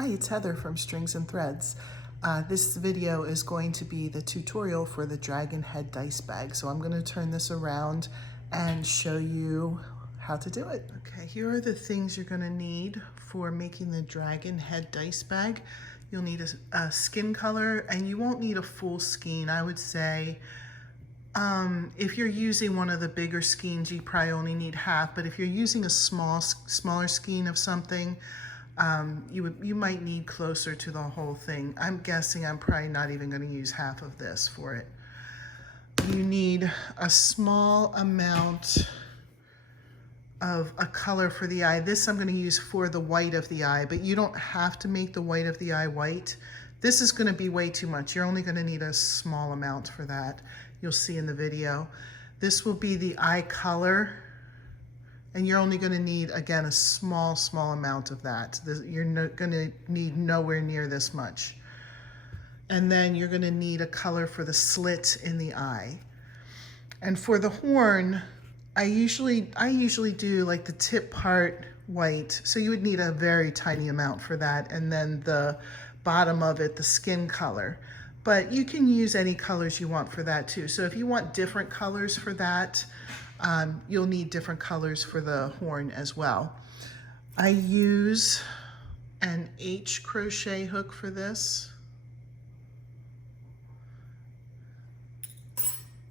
Hi, it's Heather from Strings and Threads. This video is going to be the tutorial for the dragon head dice bag. So I'm going to turn this around and show you how to do it. Okay, here are the things you're going to need for making the dragon head dice bag. You'll need a skin color, and you won't need a full skein. I would say if you're using one of the bigger skeins, you probably only need half, but if you're using a smaller skein of something, you might need closer to the whole thing. I'm guessing I'm probably not even going to use half of this for it. You need a small amount of a color for the eye. This I'm going to use for the white of the eye, but you don't have to make the white of the eye white. This is going to be way too much. You're only going to need a small amount for that. You'll see in the video. This will be the eye color, and you're only going to need, again, a small amount of that. You're going to need nowhere near this much. And then you're going to need a color for the slit in the eye. And for the horn, I usually do like the tip part white, so you would need a very tiny amount for that, and then the bottom of it, the skin color. But you can use any colors you want for that too. So if you want different colors for that, you'll need different colors for the horn as well. I use an H crochet hook for this,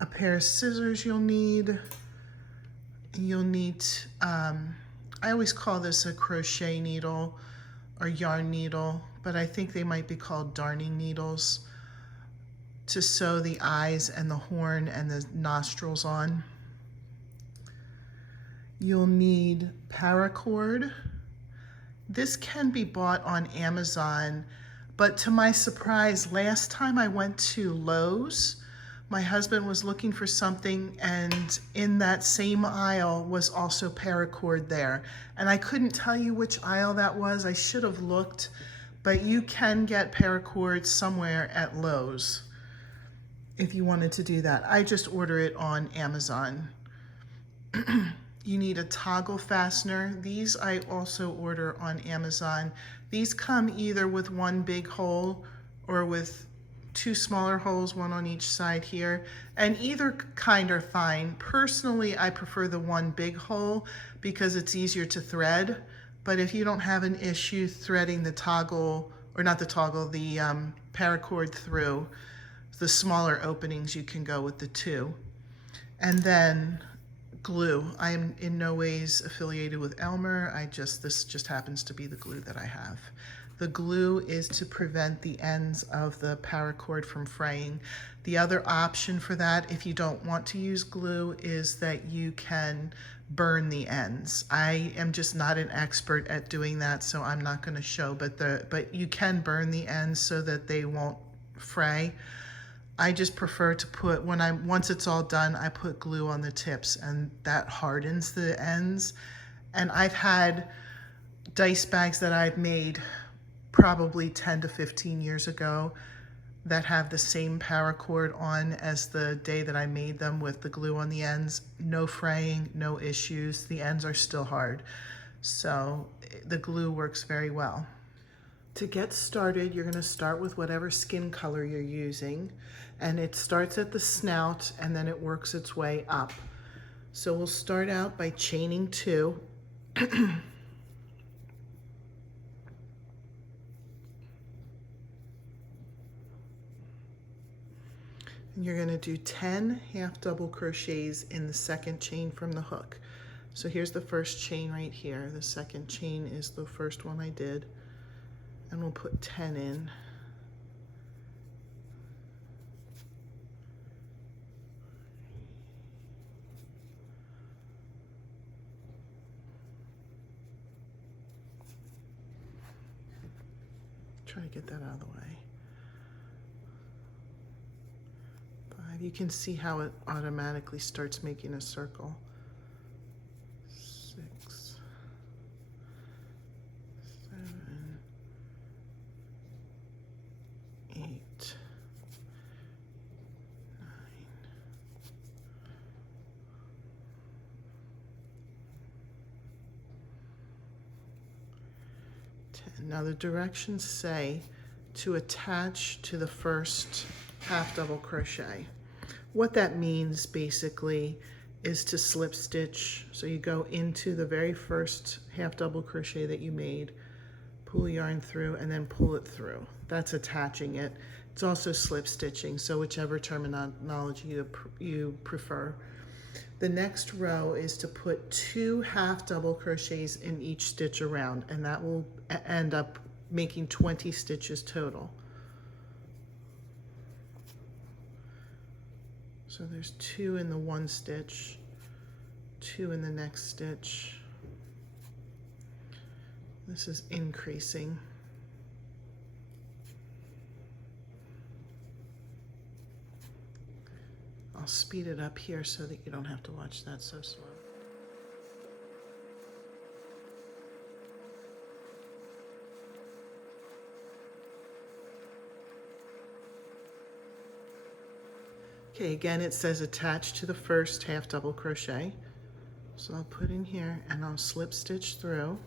a pair of scissors you'll need. You'll need, I always call this a crochet needle or yarn needle, but I think they might be called darning needles to sew the eyes and the horn and the nostrils on. You'll need paracord. This can be bought on Amazon, but to my surprise, last time I went to Lowe's, my husband was looking for something, and in that same aisle was also paracord there. And I couldn't tell you which aisle that was. I should have looked, but you can get paracord somewhere at Lowe's if you wanted to do that. I just order it on Amazon. You need a toggle fastener. These I also order on Amazon. These come either with one big hole or with two smaller holes, one on each side here, and either kind are fine. Personally, I prefer the one big hole because it's easier to thread, but if you don't have an issue threading the toggle, or not the toggle, the paracord through the smaller openings, you can go with the two. And then glue. I am in no ways affiliated with Elmer. This just happens to be the glue that I have. The glue is to prevent the ends of the paracord from fraying. The other option for that, if you don't want to use glue, is that you can burn the ends. I am just not an expert at doing that, so I'm not going to show, but you can burn the ends so that they won't fray. I just prefer to put, once it's all done, I put glue on the tips, and that hardens the ends. And I've had dice bags that I've made probably 10 to 15 years ago that have the same paracord on as the day that I made them with the glue on the ends. No fraying, no issues. The ends are still hard. So the glue works very well. To get started, you're going to start with whatever skin color you're using, and it starts at the snout and then it works its way up. So we'll start out by chaining 2. You're going to do 10 half double crochets in the second chain from the hook. So here's the first chain right here. The second chain is the first one I did, and we'll put 10 in. Try to get that out of the way. 5. You can see how it automatically starts making a circle. 6, 7, 8, 9, 10. Now the directions say to attach to the first half double crochet. What that means basically is to slip stitch. So you go into the very first half double crochet that you made, pull yarn through, and then pull it through. That's attaching it. It's also slip stitching, so whichever terminology you prefer. The next row is to put 2 half double crochets in each stitch around, and that will end up making 20 stitches total. So there's 2 in the one stitch, 2 in the next stitch. This is increasing. I'll speed it up here so that you don't have to watch that so slow. Okay, again it says attach to the first half double crochet. So I'll put in here and I'll slip stitch through.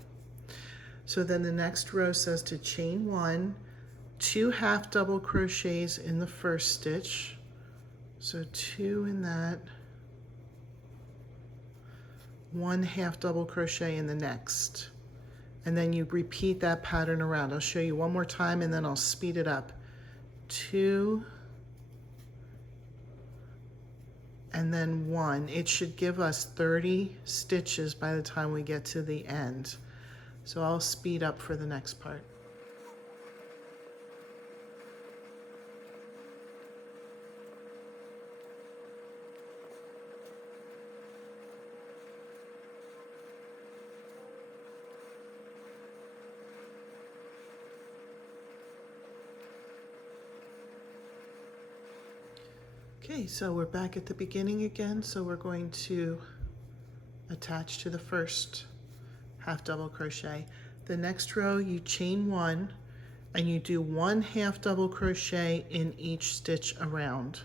So then the next row says to chain 1, 2 half double crochets in the first stitch. So 2 in that, 1 half double crochet in the next. And then you repeat that pattern around. I'll show you one more time and then I'll speed it up. 2, and then 1. It should give us 30 stitches by the time we get to the end. So I'll speed up for the next part. Okay, so we're back at the beginning again. So we're going to attach to the first half double crochet. The next row you chain 1 and you do 1 half double crochet in each stitch around.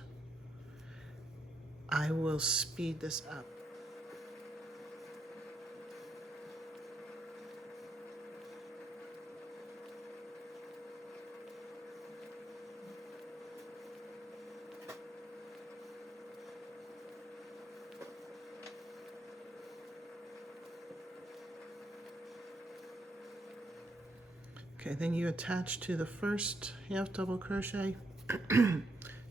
I will speed this up. Okay, then you attach to the first half double crochet,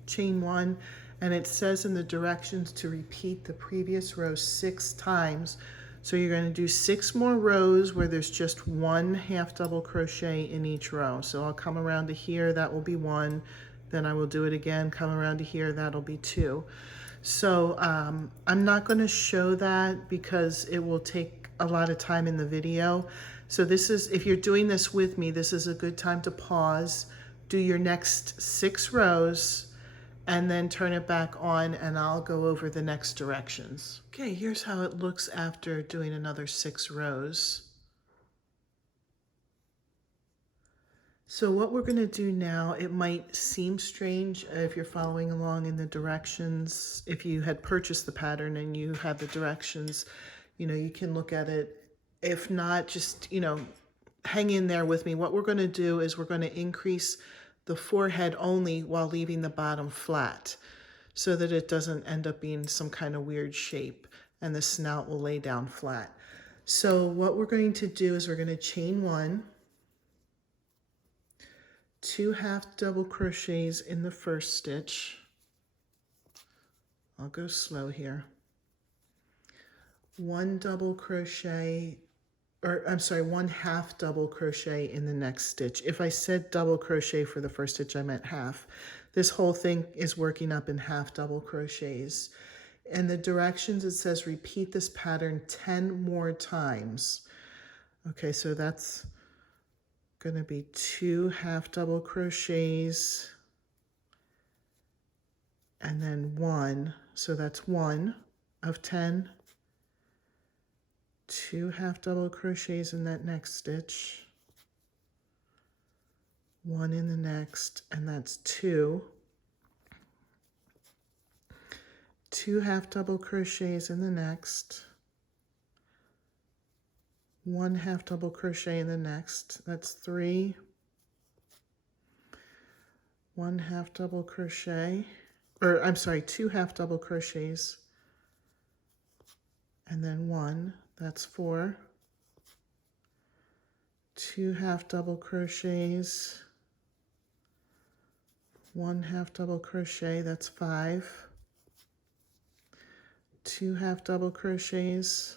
chain 1, and it says in the directions to repeat the previous row 6 times. So you're going to do 6 more rows where there's just 1 half double crochet in each row. So I'll come around to here, that will be 1, then I will do it again, come around to here, that'll be 2. So I'm not going to show that because it will take a lot of time in the video. So this is, if you're doing this with me, this is a good time to pause, do your next 6 rows, and then turn it back on and I'll go over the next directions. Okay, here's how it looks after doing another 6 rows. So what we're going to do now, it might seem strange if you're following along in the directions. If you had purchased the pattern and you have the directions, you know, you can look at it. If not, just, you know, hang in there with me. What we're going to do is we're going to increase the forehead only while leaving the bottom flat so that it doesn't end up being some kind of weird shape and the snout will lay down flat. So what we're going to do is we're going to chain 1, 2 half double crochets in the first stitch. I'll go slow here. 1 double crochet, or I'm sorry, 1 half double crochet in the next stitch. If I said double crochet for the first stitch, I meant half. This whole thing is working up in half double crochets. And the directions, it says repeat this pattern 10 more times. Okay, so that's going to be 2 half double crochets and then 1. So that's 1 of 10. 2 half double crochets in that next stitch, 1 in the next, and that's 2. 2 half double crochets in the next, 1 half double crochet in the next, that's 3, 1 half double crochet, or I'm sorry, 2 half double crochets, and then 1, that's 4, 2 half double crochets, 1 half double crochet, that's 5, 2 half double crochets,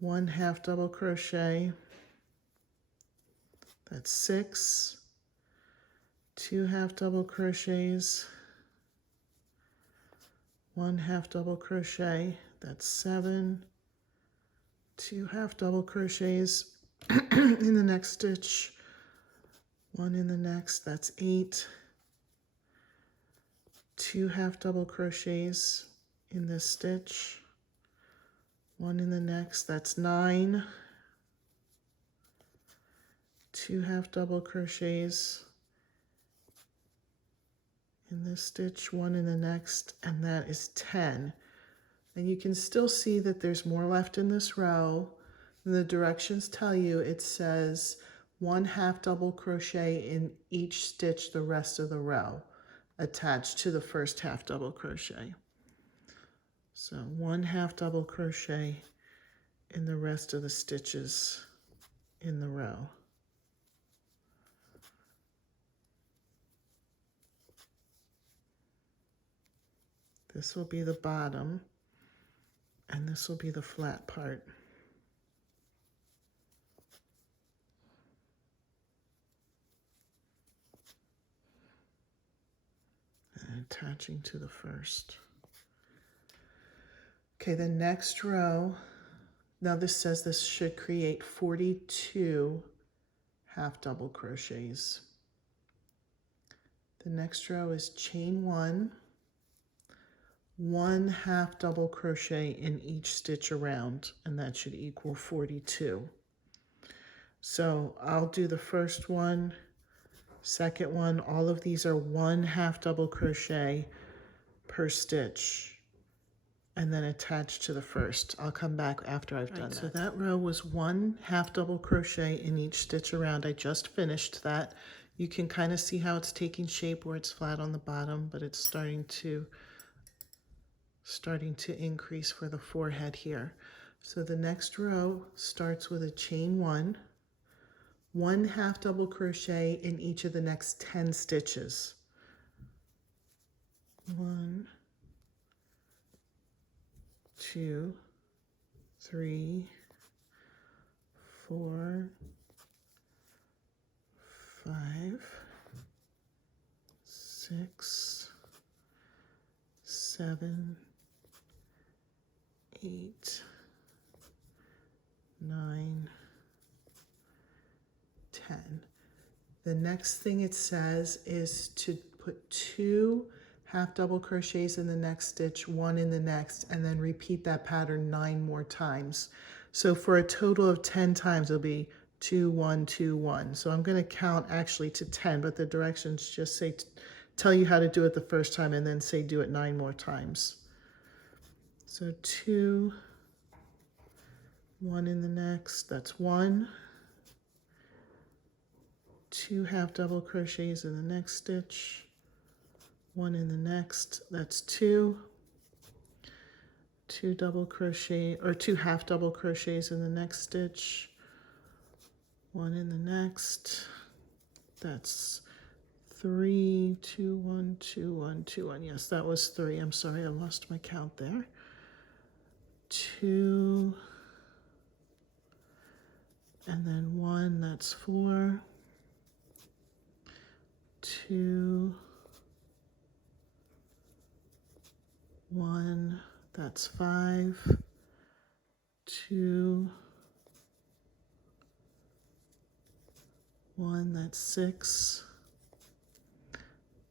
1 half double crochet, that's 6, 2 half double crochets, 1 half double crochet, that's 7, 2 half double crochets in the next stitch, 1 in the next, that's 8, 2 half double crochets in this stitch, 1 in the next, that's 9, 2 half double crochets in this stitch, 1 in the next, and that is 10. And you can still see that there's more left in this row. And the directions tell you, it says 1 half double crochet in each stitch the rest of the row attached to the first half double crochet. So 1 half double crochet in the rest of the stitches in the row. This will be the bottom, and this will be the flat part. And attaching to the first. Okay, the next row, now this says this should create 42 half double crochets. The next row is chain 1, 1 half double crochet in each stitch around, and that should equal 42. So I'll do the first one, second one, all of these are 1 half double crochet per stitch, and then attach to the first. I'll come back after I've done that. So that row was 1 half double crochet in each stitch around. I just finished that. You can kind of see how it's taking shape where it's flat on the bottom, but it's starting to increase for the forehead here. So the next row starts with a chain 1, 1 half double crochet in each of the next 10 stitches. 1, 2, 3, 4, 5, 6, 7, 8, 9, 10. The next thing it says is to put 2 half double crochets in the next stitch, 1 in the next, and then repeat that pattern 9 more times. So for a total of 10 times, it'll be 2, 1, 2, 1. So I'm going to count actually to 10, but the directions just say, tell you how to do it the first time and then say do it 9 more times. So 2, 1 in the next, that's 1. 2 half double crochets in the next stitch, 1 in the next, that's 2. 2 double crochet or 2 half double crochets in the next stitch, 1 in the next, that's 3, 2, 1, 2, 1, 2, 1. Yes, that was 3. I'm sorry, I lost my count there. 2, and then 1, that's 4. 2, 1, that's 5. 2, 1, that's 6.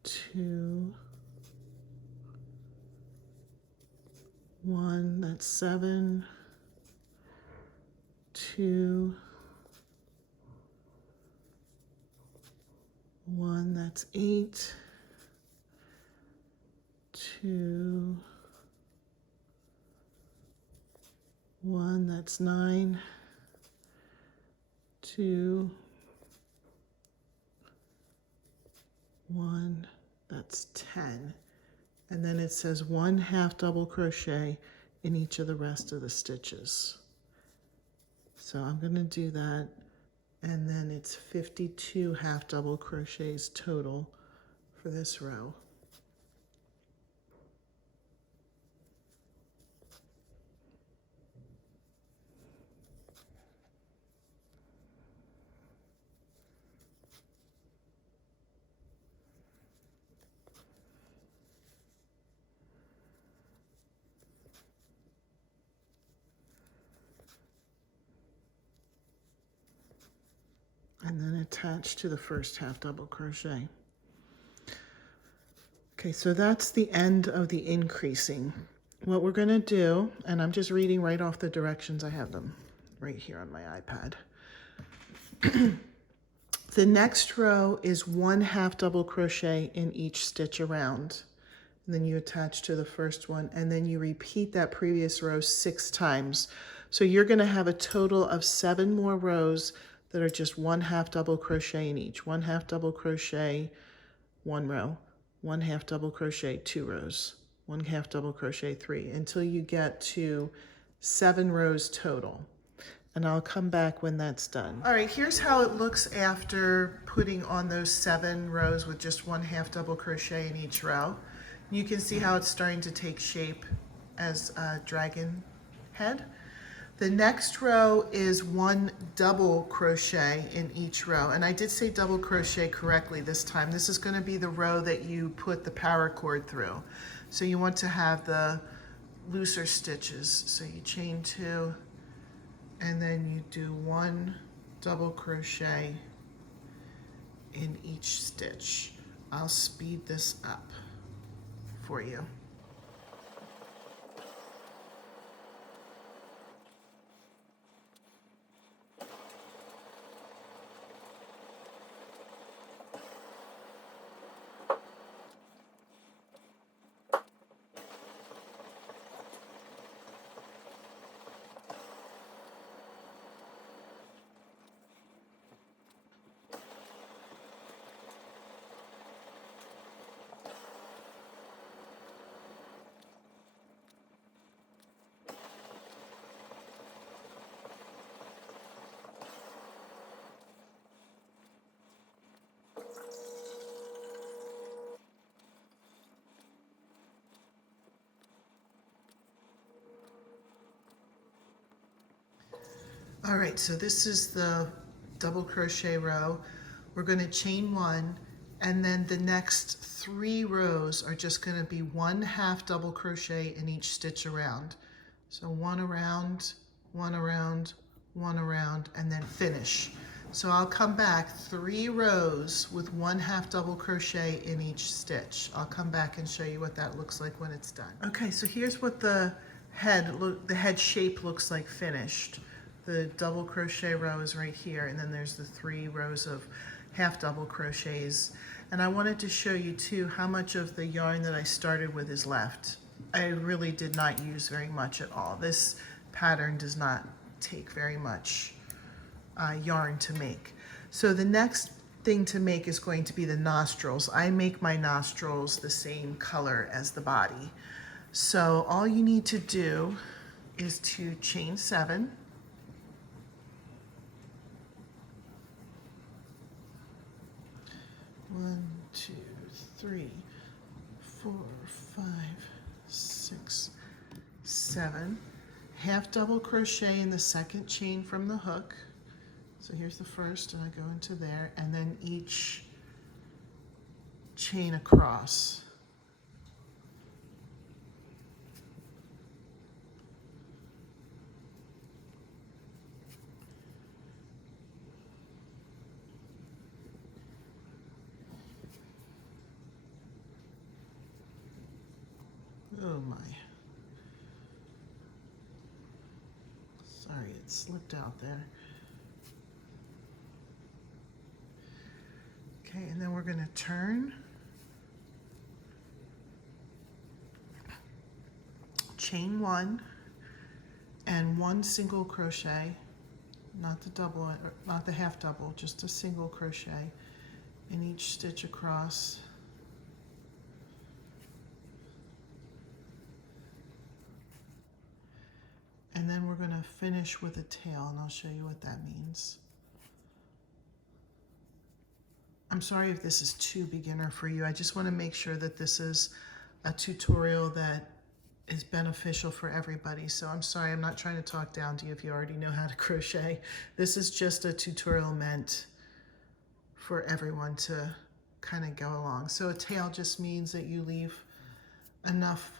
2, 1, that's 7. 2, 1, that's 8. 2, 1, that's 9, 2, 1, that's 10. And then it says 1 half double crochet in each of the rest of the stitches. So I'm going to do that, and then it's 52 half double crochets total for this row. And then attach to the first half double crochet. Okay, so that's the end of the increasing. What we're going to do, and I'm just reading right off the directions, I have them right here on my iPad. The next row is 1 half double crochet in each stitch around. And then you attach to the first one, and then you repeat that previous row 6 times. So you're going to have a total of 7 more rows that are just 1 half double crochet in each. 1 half double crochet, 1 row. 1 half double crochet, 2 rows. 1 half double crochet, 3, until you get to 7 rows total. And I'll come back when that's done. All right, here's how it looks after putting on those 7 rows with just 1 half double crochet in each row. You can see how it's starting to take shape as a dragon head. The next row is 1 double crochet in each row. And I did say double crochet correctly this time. This is going to be the row that you put the paracord through. So you want to have the looser stitches. So you chain 2, and then you do 1 double crochet in each stitch. I'll speed this up for you. All right, so this is the double crochet row. We're going to chain 1, and then the next 3 rows are just going to be 1 half double crochet in each stitch around. So 1 around, 1 around, 1 around, and then finish. So I'll come back 3 rows with 1 half double crochet in each stitch. I'll come back and show you what that looks like when it's done. Okay, so here's what the head shape looks like finished. The double crochet row is right here, and then there's the 3 rows of half double crochets. And I wanted to show you too how much of the yarn that I started with is left. I really did not use very much at all. This pattern does not take very much yarn to make. So the next thing to make is going to be the nostrils. I make my nostrils the same color as the body. So all you need to do is to chain 7. 1, 2, 3, 4, 5, 6, 7. Half double crochet in the second chain from the hook. So here's the first, and I go into there, and then each chain across. Oh my. Sorry, it slipped out there. Okay, and then we're going to turn, chain 1, and 1 single crochet, not the double, not the half double, just a single crochet in each stitch across. And then we're going to finish with a tail, and I'll show you what that means. I'm sorry if this is too beginner for you. I just want to make sure that this is a tutorial that is beneficial for everybody. So I'm sorry, I'm not trying to talk down to you if you already know how to crochet. This is just a tutorial meant for everyone to kind of go along. So a tail just means that you leave enough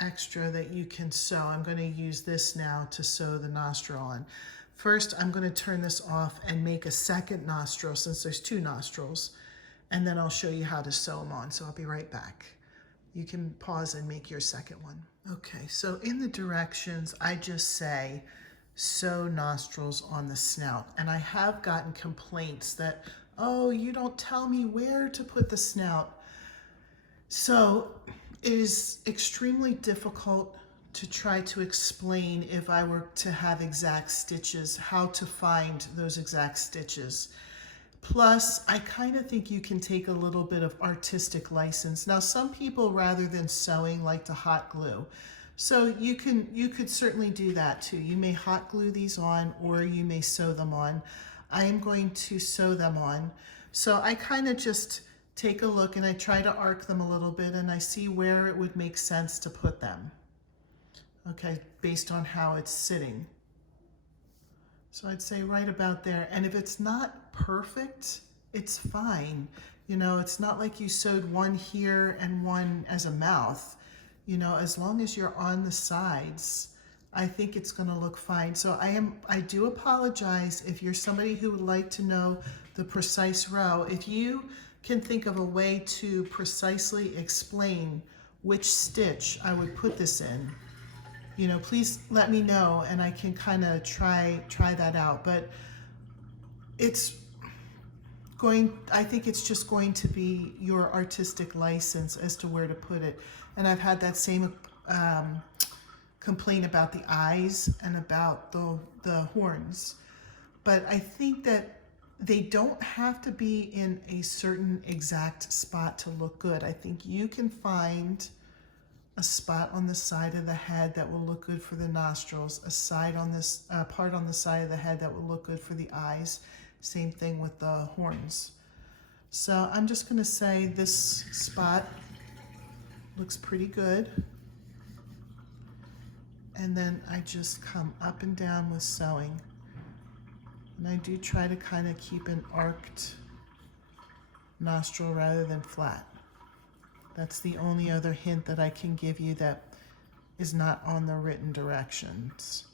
extra that you can sew. I'm going to use this now to sew the nostril on. First, I'm going to turn this off and make a second nostril since there's 2 nostrils, and then I'll show you how to sew them on. So I'll be right back. You can pause and make your second one. Okay, so in the directions, I just say sew nostrils on the snout. And I have gotten complaints that, oh, you don't tell me where to put the snout. So it is extremely difficult to try to explain, if I were to have exact stitches, how to find those exact stitches. Plus, I kind of think you can take a little bit of artistic license. Now, some people, rather than sewing, like to hot glue. So you could certainly do that too. You may hot glue these on, or you may sew them on. I am going to sew them on. So I kind of just take a look and I try to arc them a little bit, and I see where it would make sense to put them. Okay, based on how it's sitting. So I'd say right about there. And if it's not perfect, it's fine. You know, it's not like you sewed one here and one as a mouth. You know, as long as you're on the sides, I think it's going to look fine. So I do apologize if you're somebody who would like to know the precise row. If you can think of a way to precisely explain which stitch I would put this in, you know, please let me know, and I can kind of try that out. But I think it's just going to be your artistic license as to where to put it. And I've had that same complaint about the eyes and about the horns. But I think that they don't have to be in a certain exact spot to look good. I think you can find a spot on the side of the head that will look good for the nostrils, a side on this part on the side of the head that will look good for the eyes. Same thing with the horns. So I'm just going to say this spot looks pretty good. And then I just come up and down with sewing. And I do try to kind of keep an arced nostril rather than flat. That's the only other hint that I can give you that is not on the written directions.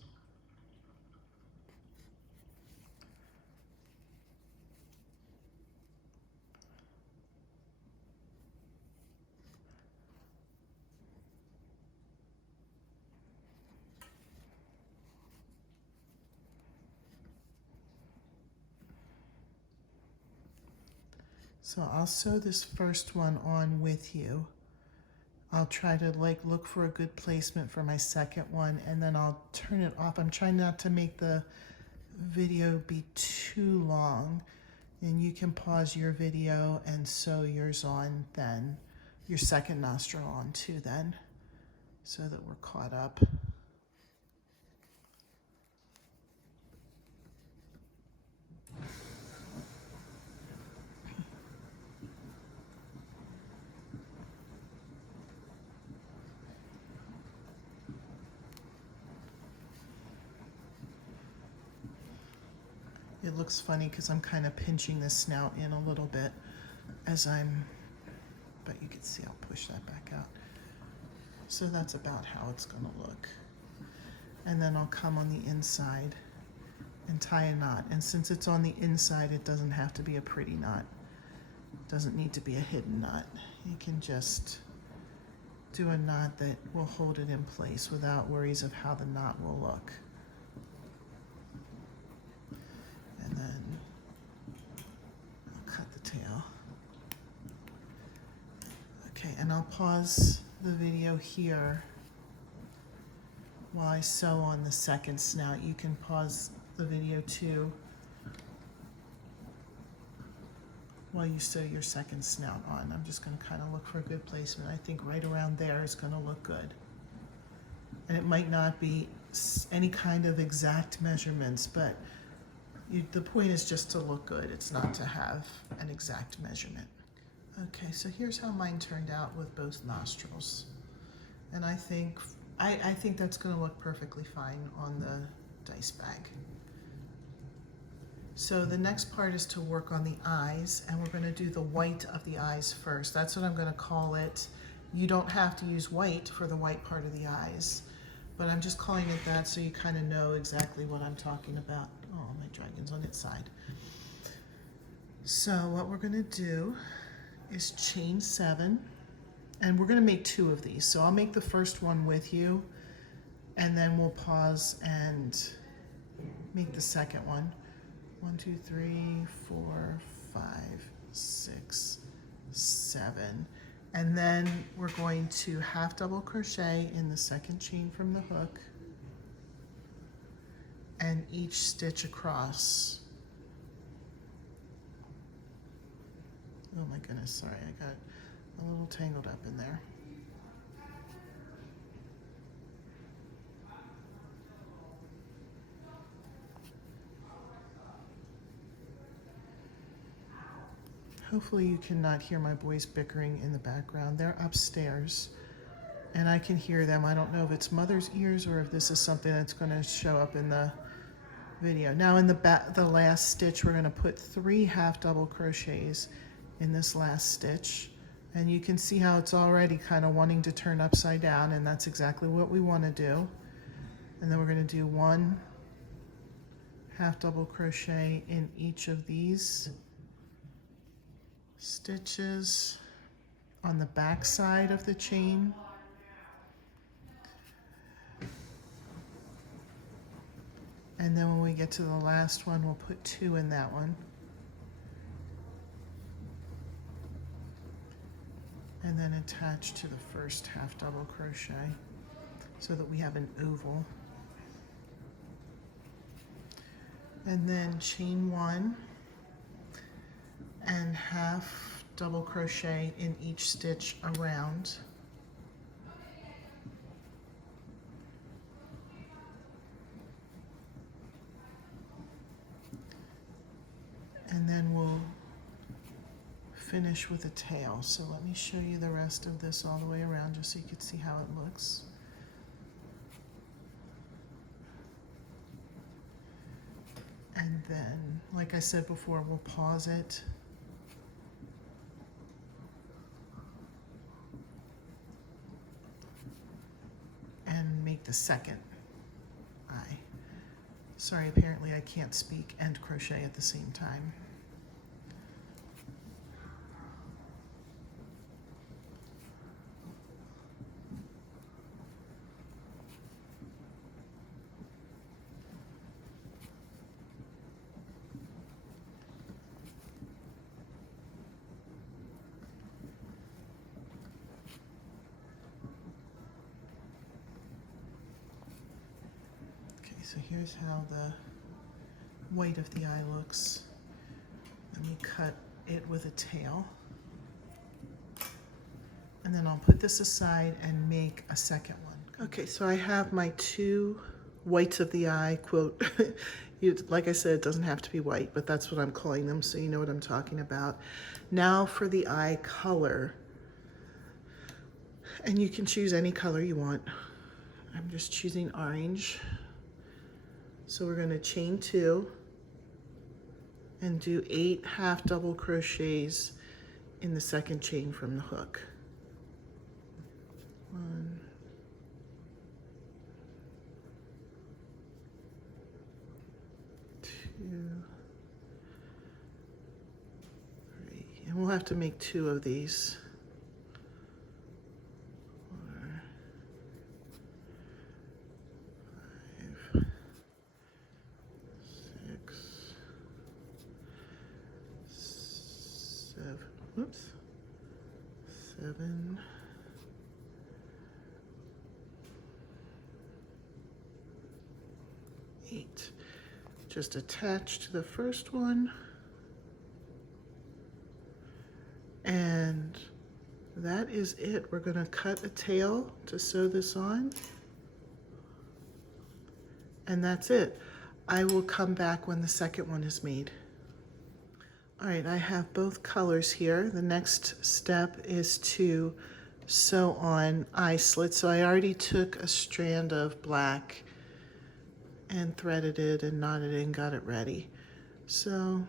So I'll sew this first one on with you. I'll try to look for a good placement for my second one, and then I'll turn it off. I'm trying not to make the video be too long, and you can pause your video and sew yours on then, your second nostril on too then, so that we're caught up. It looks funny because I'm kind of pinching the snout in a little bit as but you can see I'll push that back out. So that's about how it's going to look. And then I'll come on the inside and tie a knot. And since it's on the inside, it doesn't have to be a pretty knot. It doesn't need to be a hidden knot. You can just do a knot that will hold it in place without worries of how the knot will look. And then I'll cut the tail. Okay, and I'll pause the video here while I sew on the second snout. You can pause the video too while you sew your second snout on. I'm just going to kind of look for a good placement. I think right around there is going to look good. And it might not be any kind of exact measurements, but the point is just to look good. It's not to have an exact measurement. Okay, so here's how mine turned out with both nostrils. And I think that's going to look perfectly fine on the dice bag. So the next part is to work on the eyes, and we're going to do the white of the eyes first. That's what I'm going to call it. You don't have to use white for the white part of the eyes, but I'm just calling it that so you kind of know exactly what I'm talking about. Oh, my dragon's on its side. So what we're going to do is chain 7, and we're going to make 2 of these. So I'll make the first one with you, and then we'll pause and make the second one. 1, 2, 3, 4, 5, 6, 7. And then we're going to half double crochet in the second chain from the hook and each stitch across. Oh my goodness, sorry, I got a little tangled up in there. Hopefully you cannot hear my boys bickering in the background. They're upstairs and I can hear them. I don't know if it's mother's ears or if this is something that's going to show up in the video. Now in the last stitch, we're going to put 3 half double crochets in this last stitch. And you can see how it's already kind of wanting to turn upside down, and that's exactly what we want to do. And then we're going to do 1 half double crochet in each of these stitches on the back side of the chain. And then when we get to the last one, we'll put 2 in that one. And then attach to the first half double crochet so that we have an oval. And then chain 1 and half double crochet in each stitch around. And then we'll finish with a tail. So let me show you the rest of this all the way around just so you can see how it looks. And then, like I said before, we'll pause it. And make the second eye. Sorry, apparently I can't speak and crochet at the same time. So here's how the white of the eye looks. Let me cut it with a tail. And then I'll put this aside and make a second one. Okay, so I have my 2 whites of the eye, quote. Like I said, it doesn't have to be white, but that's what I'm calling them, so you know what I'm talking about. Now for the eye color. And you can choose any color you want. I'm just choosing orange. So we're going to chain 2 and do 8 half double crochets in the second chain from the hook. 1, 2, 3, and we'll have to make 2 of these. 4, 5, 6, 7, oops, 7, just attach to the first one. And that is it. We're going to cut a tail to sew this on. And that's it. I will come back when the second one is made. All right, I have both colors here. The next step is to sew on eye slits. So I already took a strand of black and threaded it and knotted it and got it ready. So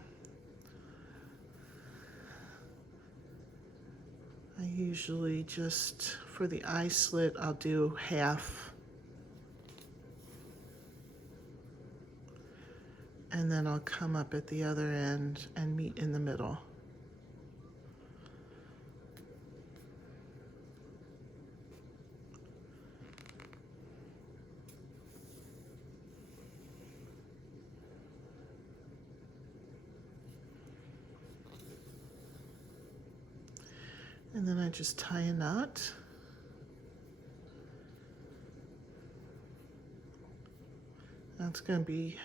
I usually just, for the eye slit, I'll do half. And then I'll come up at the other end and meet in the middle. And then I just tie a knot. That's going to be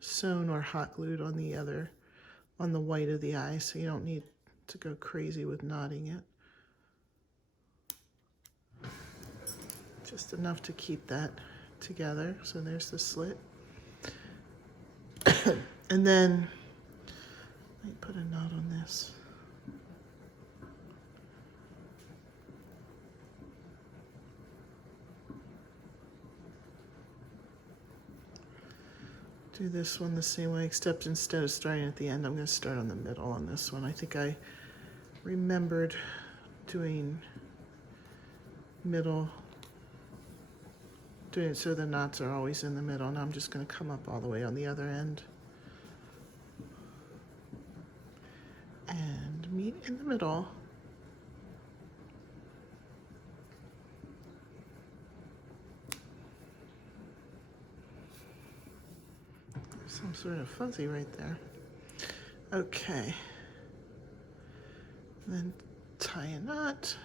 sewn or hot glued on the white of the eye, so you don't need to go crazy with knotting it. Just enough to keep that together. So there's the slit. And then let me put a knot on this. Do this one the same way, except instead of starting at the end, I'm going to start on the middle on this one. I think I remembered doing middle, doing it so the knots are always in the middle. Now I'm just going to come up all the way on the other end and meet in the middle. Some sort of fuzzy right there. Okay. Then tie a knot.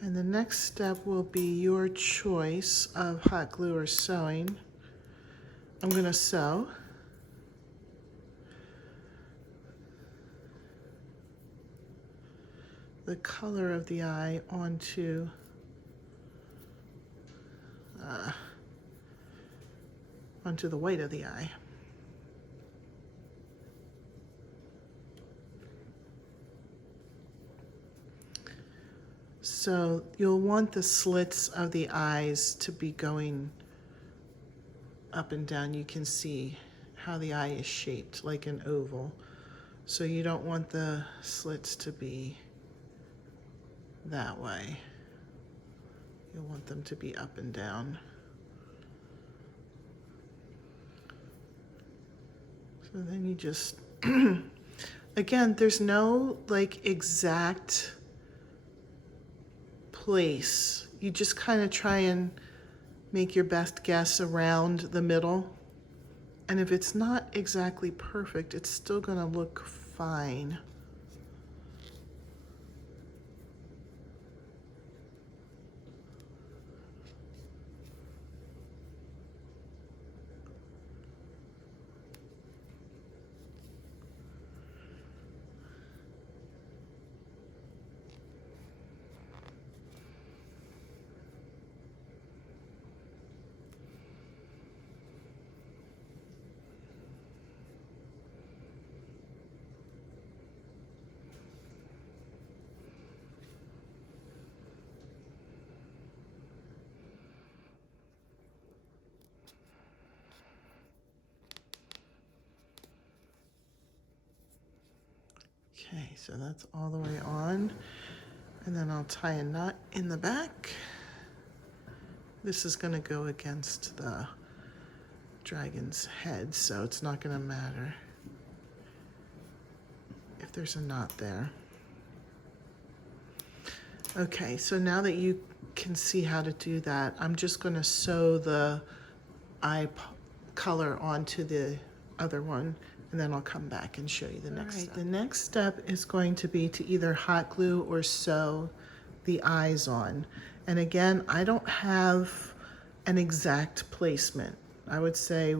And the next step will be your choice of hot glue or sewing. I'm going to sew. The color of the eye onto the white of the eye. So you'll want the slits of the eyes to be going up and down. You can see how the eye is shaped like an oval. So you don't want the slits to be that way. You'll want them to be up and down. So then you just, again, there's no like exact place. You just kind of try and make your best guess around the middle. And if it's not exactly perfect, it's still gonna look fine. Okay, so that's all the way on. And then I'll tie a knot in the back. This is going to go against the dragon's head, so it's not going to matter if there's a knot there. Okay, so now that you can see how to do that, I'm just going to sew the eye color onto the other one, and then I'll come back and show you the next step. The next step is going to be to either hot glue or sew the eyes on. And again, I don't have an exact placement. I would say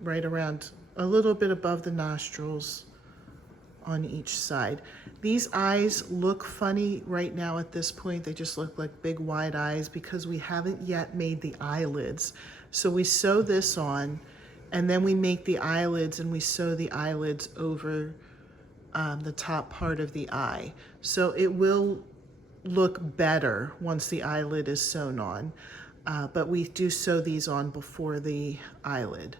right around a little bit above the nostrils on each side. These eyes look funny right now at this point. They just look like big wide eyes because we haven't yet made the eyelids. So we sew this on and then we make the eyelids and we sew the eyelids over the top part of the eye. So it will look better once the eyelid is sewn on, but we do sew these on before the eyelid.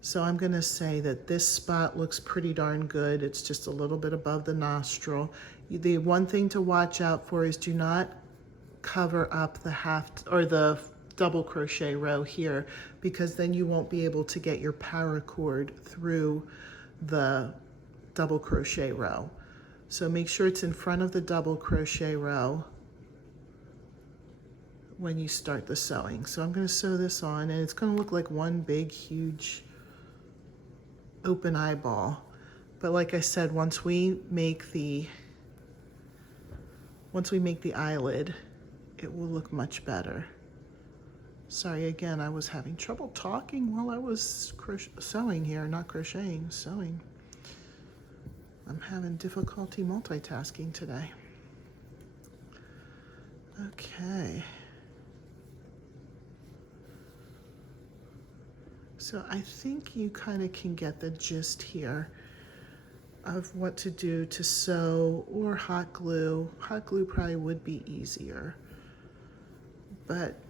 So I'm gonna say that this spot looks pretty darn good. It's just a little bit above the nostril. The one thing to watch out for is do not cover up the half or the double crochet row here, because then you won't be able to get your paracord through the double crochet row. So make sure it's in front of the double crochet row when you start the sewing. So I'm going to sew this on and it's going to look like one big huge open eyeball. But like I said, once we make the eyelid, it will look much better. Sorry again, I was having trouble talking while I was sewing here, not crocheting, sewing. I'm having difficulty multitasking today. Okay. So I think you kind of can get the gist here of what to do to sew or hot glue. Hot glue probably would be easier, but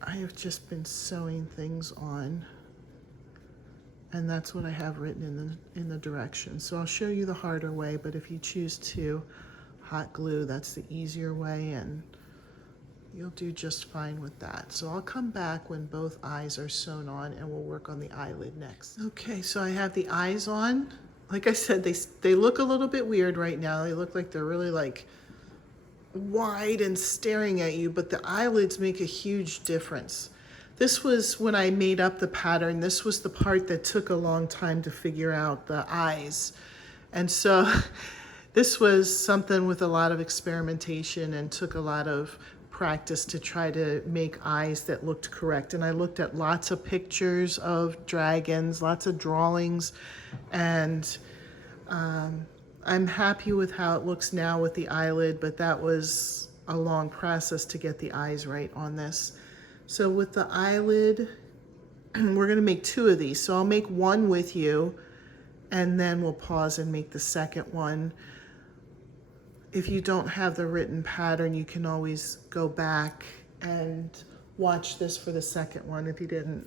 I have just been sewing things on, and that's what I have written in the directions. So I'll show you the harder way, but if you choose to hot glue, that's the easier way, and you'll do just fine with that. So I'll come back when both eyes are sewn on and we'll work on the eyelid next. Okay, so I have the eyes on. Like I said, they look a little bit weird right now. They look like they're really like wide and staring at you, but the eyelids make a huge difference. This was when I made up the pattern. This was the part that took a long time to figure out, the eyes. And so this was something with a lot of experimentation and took a lot of practice to try to make eyes that looked correct. And I looked at lots of pictures of dragons, lots of drawings, and I'm happy with how it looks now with the eyelid, but that was a long process to get the eyes right on this. So with the eyelid, we're gonna make two of these. So I'll make one with you, and then we'll pause and make the second one. If you don't have the written pattern, you can always go back and watch this for the second one if you didn't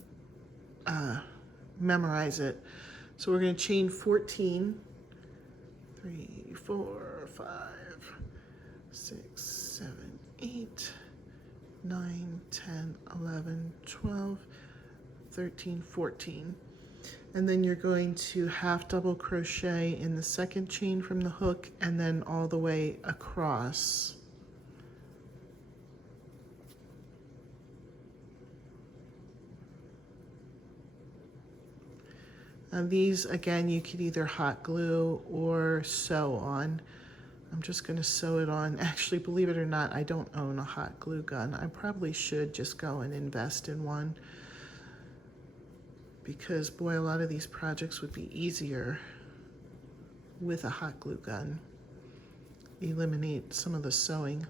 memorize it. So we're gonna chain 14, 3, 4, 5, 6, 7, 8, 9, 10, 11, 12, 13, 14. And then you're going to half double crochet in the second chain from the hook and then all the way across. And these, again, you could either hot glue or sew on. I'm just going to sew it on. Actually, believe it or not, I don't own a hot glue gun. I probably should just go and invest in one, because boy, a lot of these projects would be easier with a hot glue gun. Eliminate some of the sewing.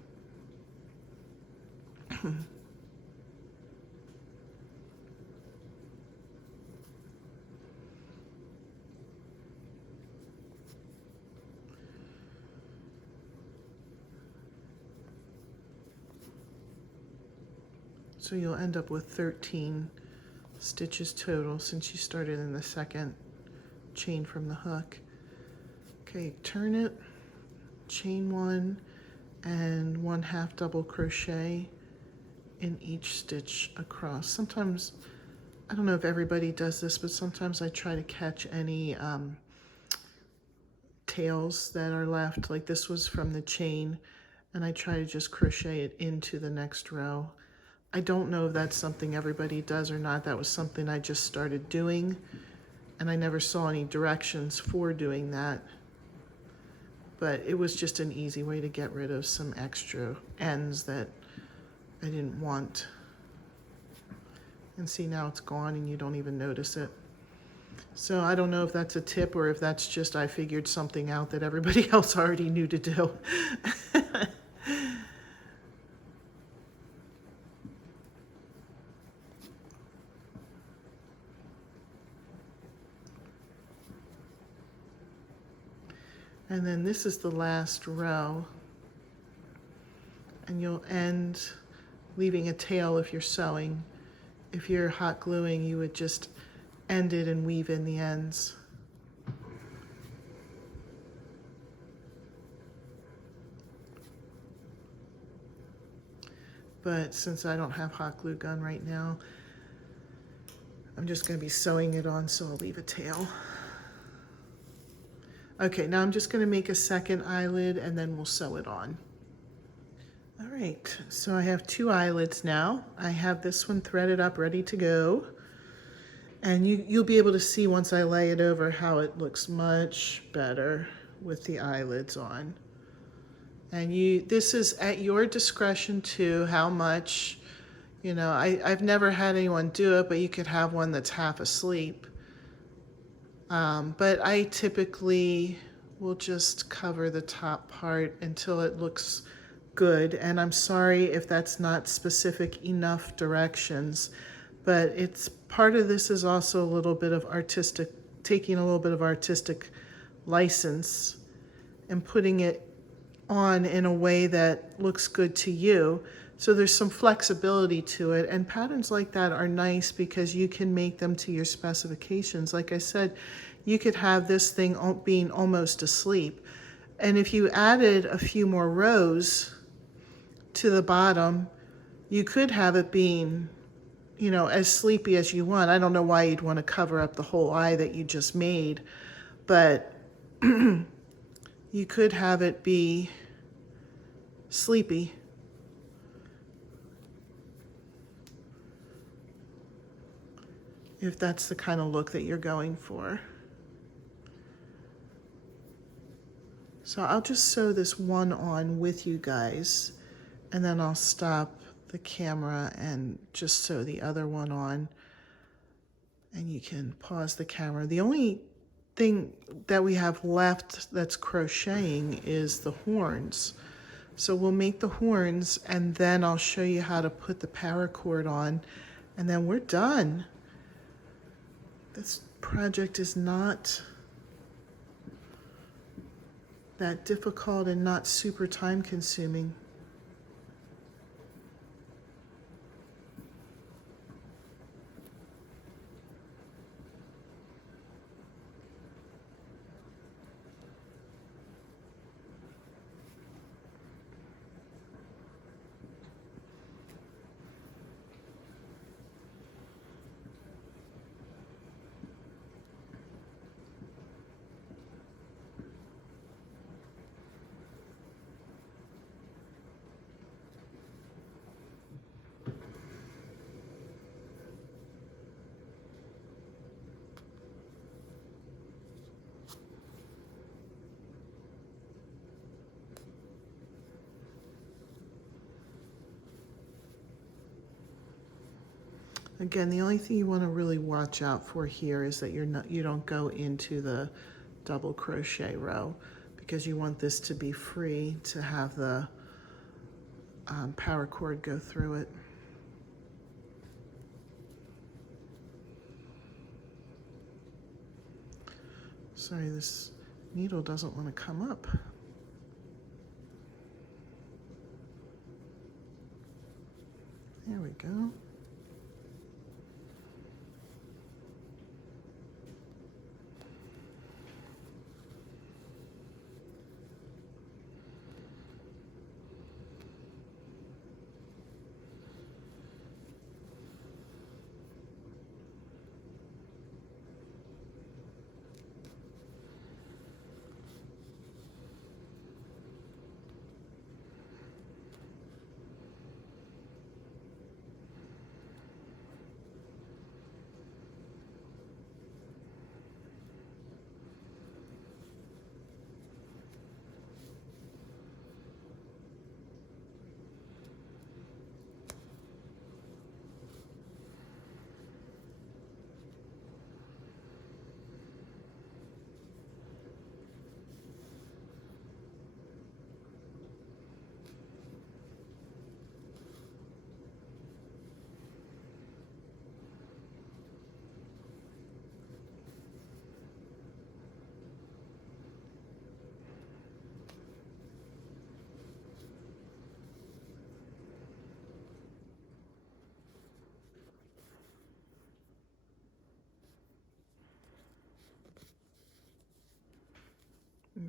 So you'll end up with 13 stitches total since you started in the second chain from the hook. Okay, turn it, chain one, and 1/2 double crochet in each stitch across. Sometimes, I don't know if everybody does this, but sometimes I try to catch any tails that are left. Like this was from the chain, and I try to just crochet it into the next row. I don't know if that's something everybody does or not. That was something I just started doing, and I never saw any directions for doing that. but it was just an easy way to get rid of some extra ends that I didn't want. And see, now it's gone and you don't even notice it. So I don't know if that's a tip or if that's just I figured something out that everybody else already knew to do. And then this is the last row. And you'll end leaving a tail if you're sewing. If you're hot gluing, you would just end it and weave in the ends. But since I don't have hot glue gun right now, I'm just going to be sewing it on, so I'll leave a tail. Okay, now I'm just going to make a second eyelid and then we'll sew it on. All right, so I have 2 eyelids now. I have this one threaded up, ready to go. And you'll be able to see once I lay it over how it looks much better with the eyelids on. And this is at your discretion too, how much, you know, I've never had anyone do it, but you could have one that's half asleep. But I typically will just cover the top part until it looks good. And I'm sorry if that's not specific enough directions, but it's part of this is also a little bit of artistic, taking a little bit of artistic license and putting it on in a way that looks good to you. So there's some flexibility to it, and patterns like that are nice because you can make them to your specifications. Like I said, you could have this thing being almost asleep, and if you added a few more rows to the bottom, you could have it being, you know, as sleepy as you want. I don't know why you'd want to cover up the whole eye that you just made, but you could have it be sleepy. If that's the kind of look that you're going for. So I'll just sew this one on with you guys, and then I'll stop the camera and just sew the other one on, and you can pause the camera. The only thing that we have left that's crocheting is the horns. So we'll make the horns, and then I'll show you how to put the paracord on, and then we're done. This project is not that difficult and not super time consuming. Again, the only thing you want to really watch out for here is that you don't go into the double crochet row, because you want this to be free to have the paracord go through it. Sorry, this needle doesn't want to come up. There we go.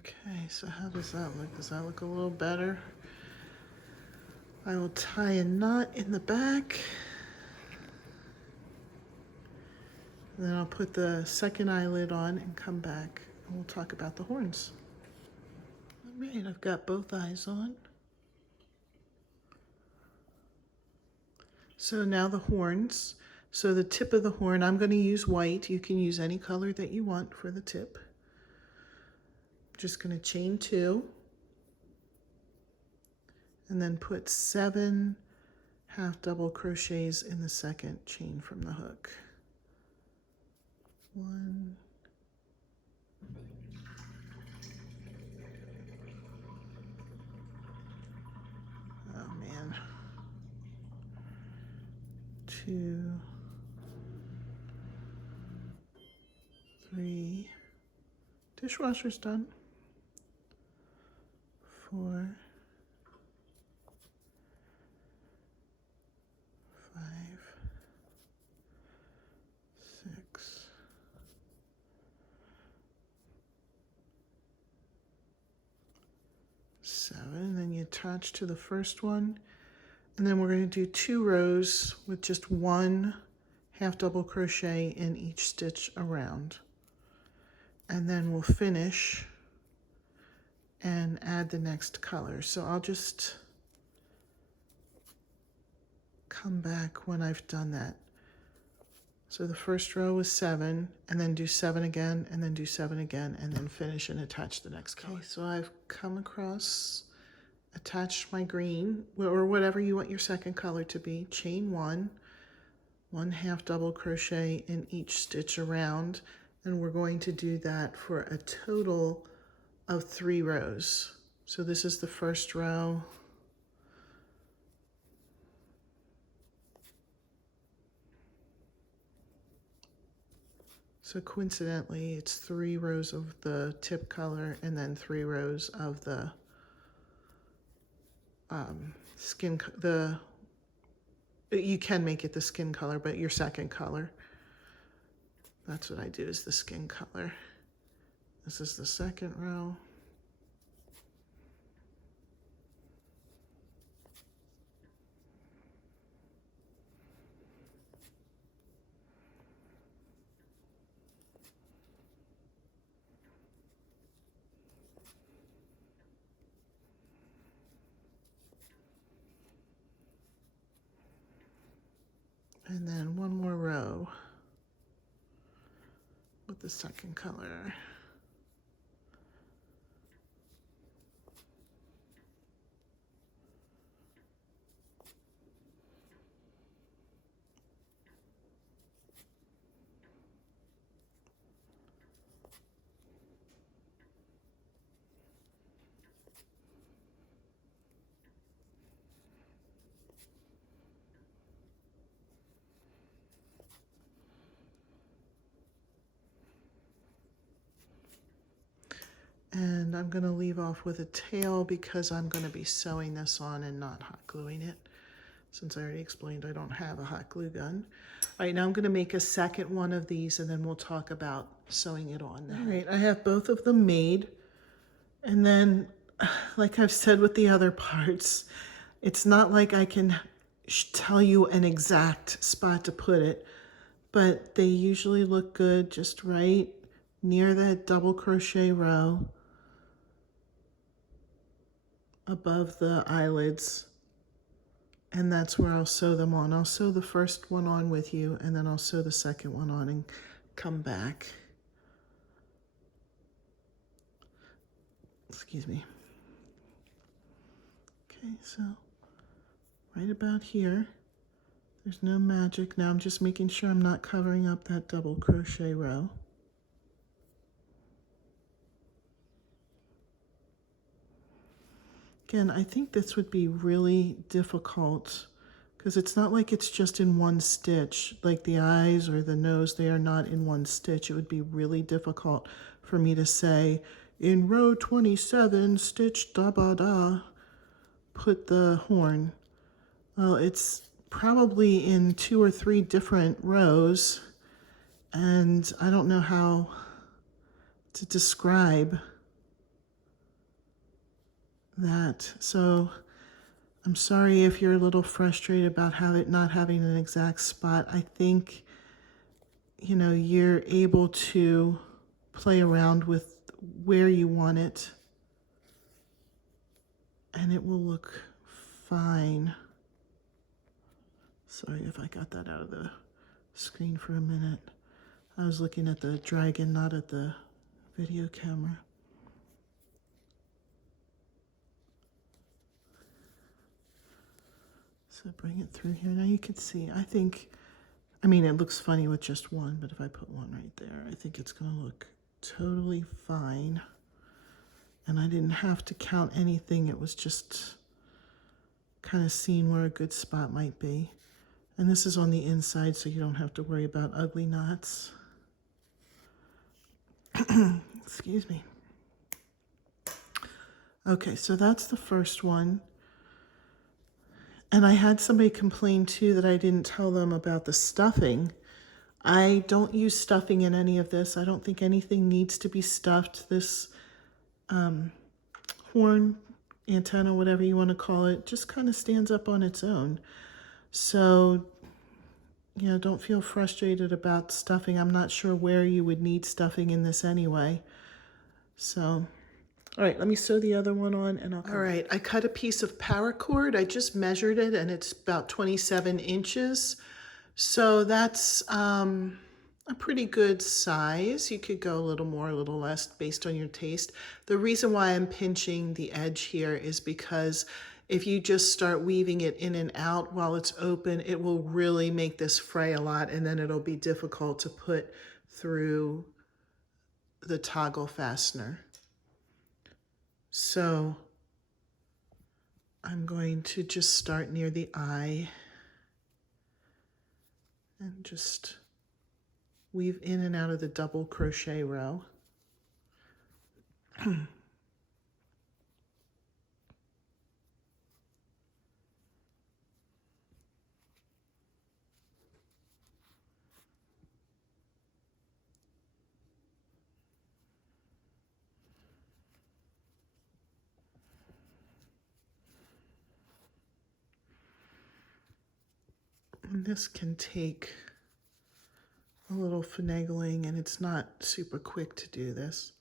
Okay, so how does that look? Does that look a little better? I will tie a knot in the back. And then I'll put the second eyelid on and come back and we'll talk about the horns. All right, I've got both eyes on. So now the horns. So the tip of the horn, I'm going to use white. You can use any color that you want for the tip. Just going to chain 2 and then put 7 half double crochets in the second chain from the hook. 1, oh man, 2, 3, dishwasher's done. 4, 5, 6, 7. Then you attach to the first one, and then we're going to do 2 rows with just 1 half double crochet in each stitch around, and then we'll finish and add the next color. So I'll just come back when I've done that. So the first row was 7, and then do 7 again, and then do 7 again, and then finish and attach the next color. Okay, so I've come across, attached my green, or whatever you want your second color to be, chain 1, 1 half double crochet in each stitch around, and we're going to do that for a total of 3 rows. So this is the first row. So coincidentally, it's 3 rows of the tip color and then 3 rows of the skin, you can make it the skin color, but your second color. That's what I do, is the skin color. This is the second row. And then 1 more row with the second color. And I'm going to leave off with a tail because I'm going to be sewing this on and not hot gluing it. Since I already explained I don't have a hot glue gun. All right, now I'm going to make a second one of these and then we'll talk about sewing it on. All right, I have both of them made. And then, like I've said with the other parts, it's not like I can tell you an exact spot to put it, but they usually look good just right near that double crochet row above the eyelids, and that's where I'll sew them on. I'll sew the first one on with you, and then I'll sew the second one on and come back. Excuse me. Okay, so right about here, there's no magic. Now I'm just making sure I'm not covering up that double crochet row. Again, I think this would be really difficult because it's not like it's just in one stitch, like the eyes or the nose, they are not in one stitch. It would be really difficult for me to say, in row 27, stitch da ba da, put the horn. Well, it's probably in 2 or 3 different rows, and I don't know how to describe that. So I'm sorry if you're a little frustrated about not having an exact spot. I think, you know, you're able to play around with where you want it and it will look fine. Sorry if I got that out of the screen for a minute. I was looking at the dragon, not at the video camera. So bring it through here. Now you can see, I mean, it looks funny with just one, but if I put one right there, I think it's gonna look totally fine. And I didn't have to count anything. It was just kind of seeing where a good spot might be. And this is on the inside, so you don't have to worry about ugly knots. Excuse me. Okay, so that's the first one. And I had somebody complain too that I didn't tell them about the stuffing. I don't use stuffing in any of this. I don't think anything needs to be stuffed. This horn, antenna, whatever you want to call it, just kind of stands up on its own. So, you know, don't feel frustrated about stuffing. I'm not sure where you would need stuffing in this anyway. So, all right, let me sew the other one on and I'll come. All right, I cut a piece of paracord. I just measured it and it's about 27 inches. So that's a pretty good size. You could go a little more, a little less based on your taste. The reason why I'm pinching the edge here is because if you just start weaving it in and out while it's open, it will really make this fray a lot and then it'll be difficult to put through the toggle fastener. So I'm going to just start near the eye and just weave in and out of the double crochet row. And this can take a little finagling, and it's not super quick to do this.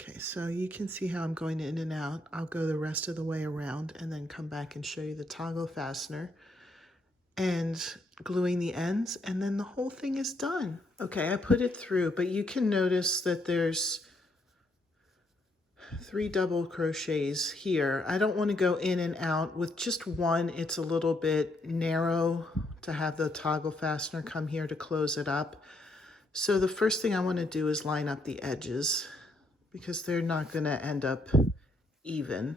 Okay, so you can see how I'm going in and out. I'll go the rest of the way around and then come back and show you the toggle fastener and gluing the ends, and then the whole thing is done. Okay, I put it through, but you can notice that there's 3 double crochets here. I don't want to go in and out. With just one, it's a little bit narrow to have the toggle fastener come here to close it up. So the first thing I want to do is line up the edges because they're not going to end up even.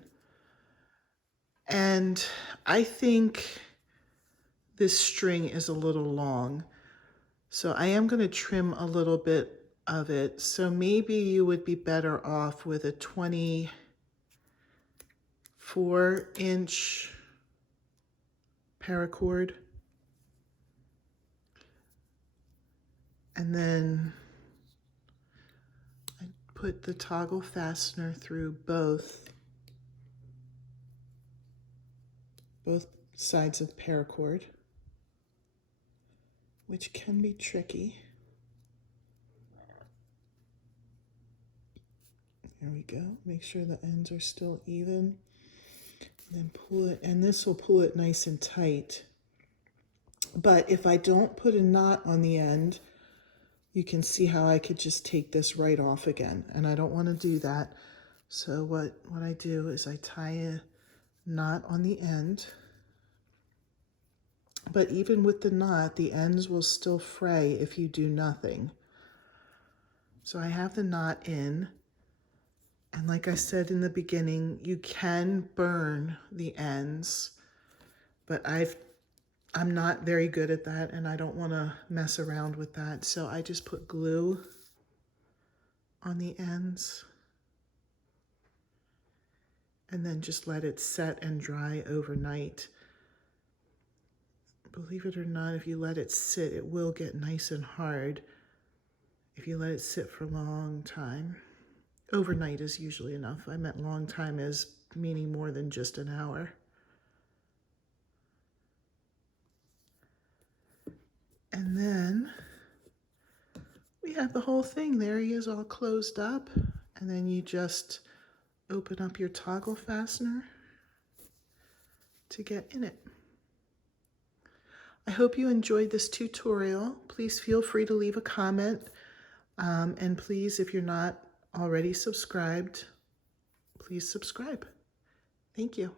And I think this string is a little long, so I am going to trim a little bit of it. So maybe you would be better off with a 24-inch paracord. And then I put the toggle fastener through both sides of paracord, which can be tricky. There we go. Make sure the ends are still even. And then pull it, and this will pull it nice and tight. But if I don't put a knot on the end, you can see how I could just take this right off again. And I don't want to do that. So what I do is I tie a knot on the end. But even with the knot, the ends will still fray if you do nothing. So I have the knot in. And like I said in the beginning, you can burn the ends, but I'm not very good at that and I don't want to mess around with that. So I just put glue on the ends and then just let it set and dry overnight. believe it or not, if you let it sit, it will get nice and hard if you let it sit for a long time. Overnight is usually enough. I meant long time as meaning more than just an hour. And then we have the whole thing. There he is all closed up. And then you just open up your toggle fastener to get in it. I hope you enjoyed this tutorial. Please feel free to leave a comment. And please, if you're not already subscribed, please subscribe. Thank you.